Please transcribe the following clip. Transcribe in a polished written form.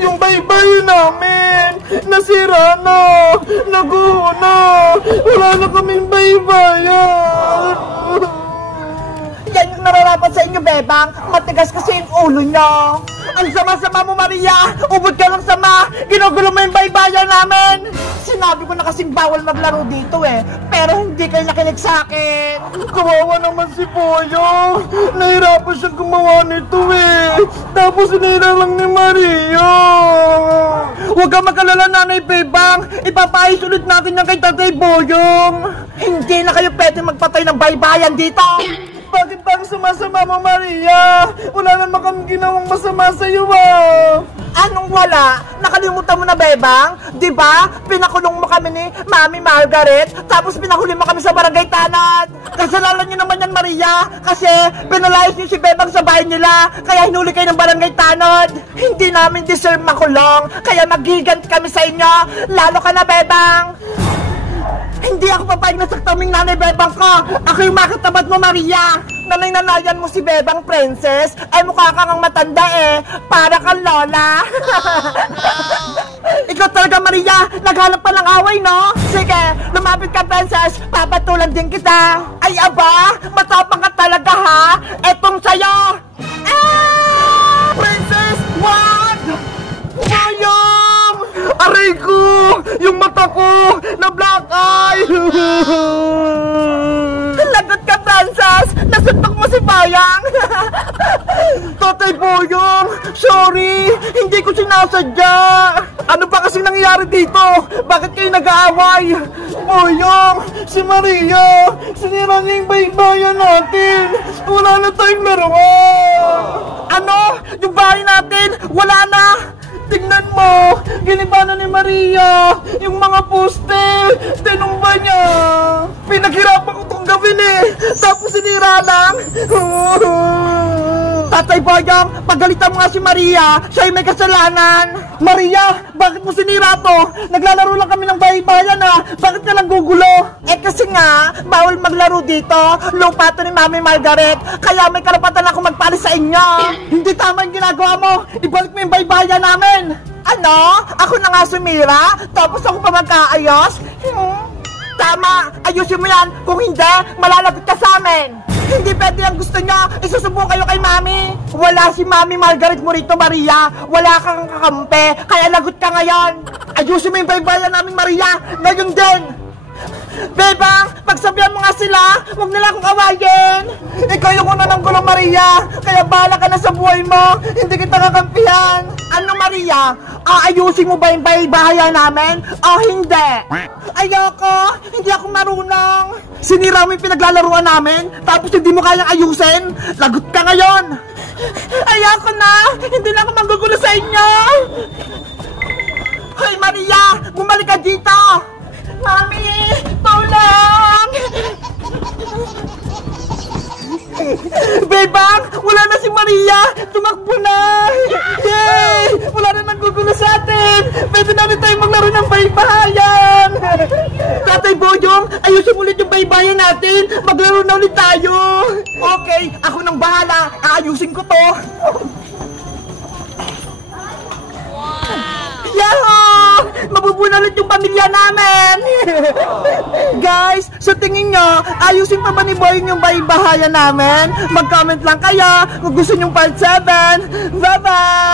Yung baybayin namin, nasira na, naguho na, wala na kaming baybayan. Yan yung nararapat sa inyo, Bebang. Matigas kasi yung ulo nyo. Ang sama-sama mo, Maria. Ubod ka lang sama. Ginugulo mo yung baybayan namin. Sinabi ko na kasing bawal maglaro dito eh. Pero hindi kayo nakinig sa akin. Kawawa naman si Boyong. Nahirapan siyang gumawa nito eh. Tapos sinira lang ni Maria. Huwag ka magkalala, Nanay Bebang. Ipapaayos ulit natin yan kay Tatay Boyong. Hindi na kayo pwede magpatay ng baybayan dito. Bakit bang sumasama mo, Maria? Wala naman kami ginawang masama sa'yo, ah. Anong wala? Nakalimutan mo na, Bebang? Diba? Pinakulong mo kami ni Mami Margaret, tapos pinahuli mo kami sa barangay Tanad. Kasalanan niyo naman yan, Maria, kasi pinalayas niyo si Bebang sa bahay nila, kaya hinuli kayo ng barangay Tanad. Hindi namin deserve makulong, kaya magigant kami sa inyo. Lalo ka na, Bebang. Hindi ako papayag na saktaming Nanay Bebang ko. Ako yung makatabat mo, Maria. Nanay-nanayan mo si Bebang, Princess. Ay, mukha kang matanda eh. Para kang lola. Ikaw talaga, Maria. Naghanap pa ng away, no? Sige, lumapit ka, Princess. Papatulan din kita. Ay, aba, matapang ka talaga, ha? Etong sa'yo. Ah! Princess, wag! Bayang! Aray ko! Yung mata ko! Na black eye! Lagot ka, Princess! Nasuntok mo si Bayang! Tatay Boyong! Sorry! Hindi ko sinasadya! Ano ba kasing nangyayari dito? Bakit kayo nag-aaway? Boyong! Si Maria! Sinira niya yung baybayan natin! Wala na tayong laruan! Ano? Yung bahay natin? Wala na! Tingnan mo! Giniba na ni Maria! Yung mga poste! Tinumba niya! Pinaghirapan ko itong gawin eh! Tapos sinira lang! Tatay Boyong, pagalitan mo nga si Maria! Siya ay may kasalanan! Maria! Bakit mo sinira to? Naglalaro lang kami ng bahay-bayan ah! Bakit ka lang gugulo? Eh kasi nga, bawal maglaro dito! Lupa to ni Mami Margaret! Kaya may karapatan ako magpalis sa inyo! Hindi tama yung ginagawa mo! Ibalik mo yung bahay-bayan namin! Ano? Ako na nga sumira? Tapos ako pa magkaayos? Tama! Ayusin mo yan! Kung hindi, malalagot ka sa amin! Hindi pwede ang gusto nyo! Isusubo kayo kay Mami! Wala si Mami Margaret mo rito, Maria! Wala kang kakampi! Kaya lagot ka ngayon! Ayusin mo yung baybayan namin, Maria! Ngayon din! Bebang, pagsabihan mo nga sila! Huwag nila akong awayin! Ikaw yung una ng gulong, Maria! Kaya bahala ka na sa buhay mo! Hindi kita kakampihan! Ano, Maria? Aayusin mo ba yung bahayan namin? O hindi? Ayoko! Hindi ako marunong! Sinira mo yung pinaglalaruan namin, tapos hindi mo kayang ayusin! Lagot ka ngayon! Ayoko na! Hindi na ako manggugulo sa inyo! Hoy, Maria! Bumalik ka dito! Mami! Tulong! Bebang! Wala na si Maria! Tumakbo na! Yay! Wala na nanggugulo sa atin! Pwede na rin tayo maglaro ng baybayan! Tatay Boyong, ayusin ulit yung baybayan natin! Maglaro na ulit tayo! Okay, ako nang bahala! Aayusin ko to! Yahoo! Mabubunalit yung pamilya namin! Guys, sa tingin nyo, ayusin pa ba ni Boyong yung baybahayan namin? Mag-comment lang kayo kung gusto nyong part 7! Bye-bye!